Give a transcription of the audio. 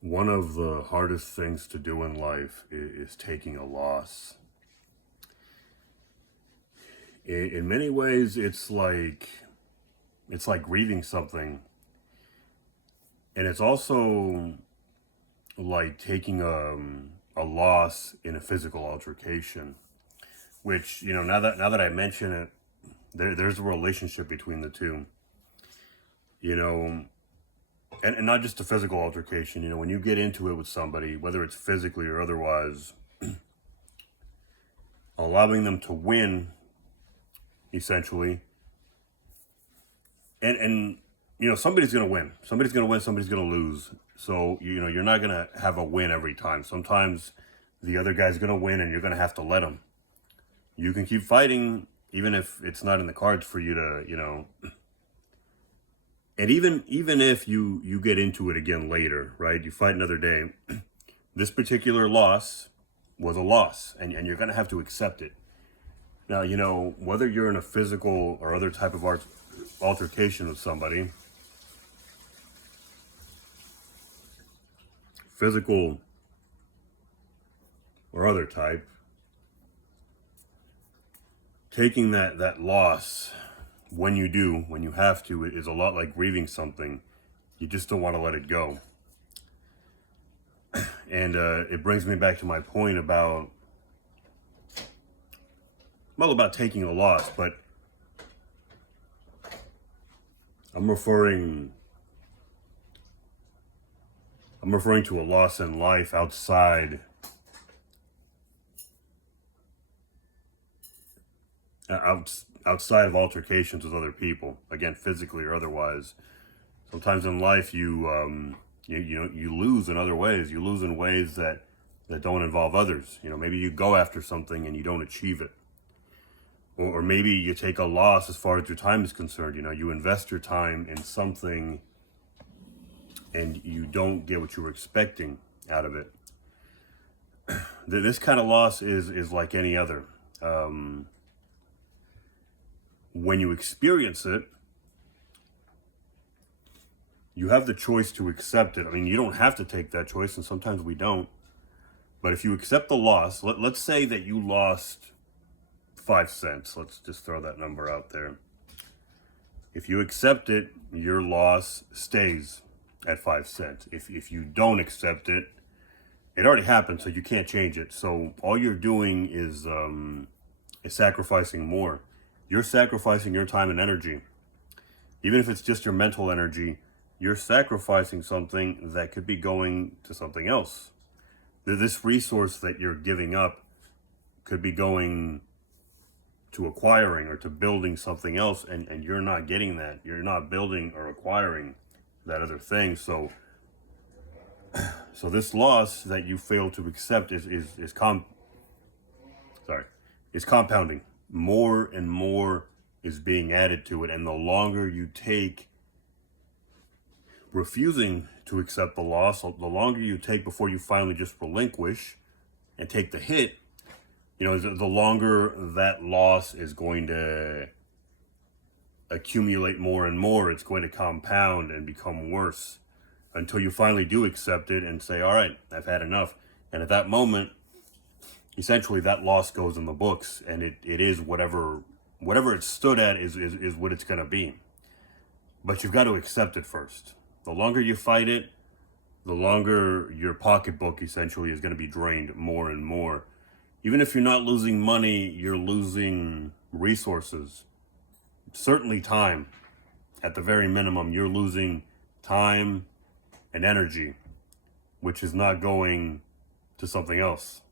One of the hardest things to do in life is taking a loss. In many ways, it's like grieving something, and it's also like taking a loss in a physical altercation. Which now that I mention it, there's a relationship between the two. You know, and not just a physical altercation. When you get into it with somebody, whether it's physically or otherwise, allowing them to win essentially, and somebody's going to win, somebody's going to lose. So you're not going to have a win every time. Sometimes the other guy's going to win and you're going to have to let him. You can keep fighting even if it's not in the cards for you to, and even if you get into it again later, right? You fight another day. This particular loss was a loss, and you're going to have to accept it. Now, whether you're in a physical or other type of altercation with somebody, physical or other type, taking that loss when you have to, is a lot like grieving something. You just don't want to let it go. And it brings me back to my point about taking a loss, but I'm referring to a loss in life outside of altercations with other people, again, physically or otherwise. Sometimes in life you lose in other ways. You lose in ways that don't involve others. Maybe you go after something and you don't achieve it. Or maybe you take a loss as far as your time is concerned. You invest your time in something and you don't get what you were expecting out of it. This kind of loss is like any other. When you experience it, you have the choice to accept it. I mean, you don't have to take that choice, and sometimes we don't. But if you accept the loss, let's say that you lost 5 cents. Let's just throw that number out there. If you accept it, your loss stays at 5 cents. If you don't accept it, it already happened, so you can't change it. So all you're doing is sacrificing more. You're sacrificing your time and energy. Even if it's just your mental energy, you're sacrificing something that could be going to something else. This resource that you're giving up could be going to acquiring or to building something else, and you're not getting that. You're not building or acquiring that other thing. So this loss that you fail to accept is compounding. More and more is being added to it, and the longer you take refusing to accept the loss, the longer you take before you finally just relinquish and take the hit, the longer that loss is going to accumulate more and more. It's going to compound and become worse until you finally do accept it and say, all right, I've had enough. And at that moment, essentially that loss goes in the books, and it is whatever it stood at is what it's going to be. But you've got to accept it first. The longer you fight it, the longer your pocketbook essentially is going to be drained more and more. Even if you're not losing money, you're losing resources. Certainly time. At the very minimum, you're losing time and energy, which is not going to something else.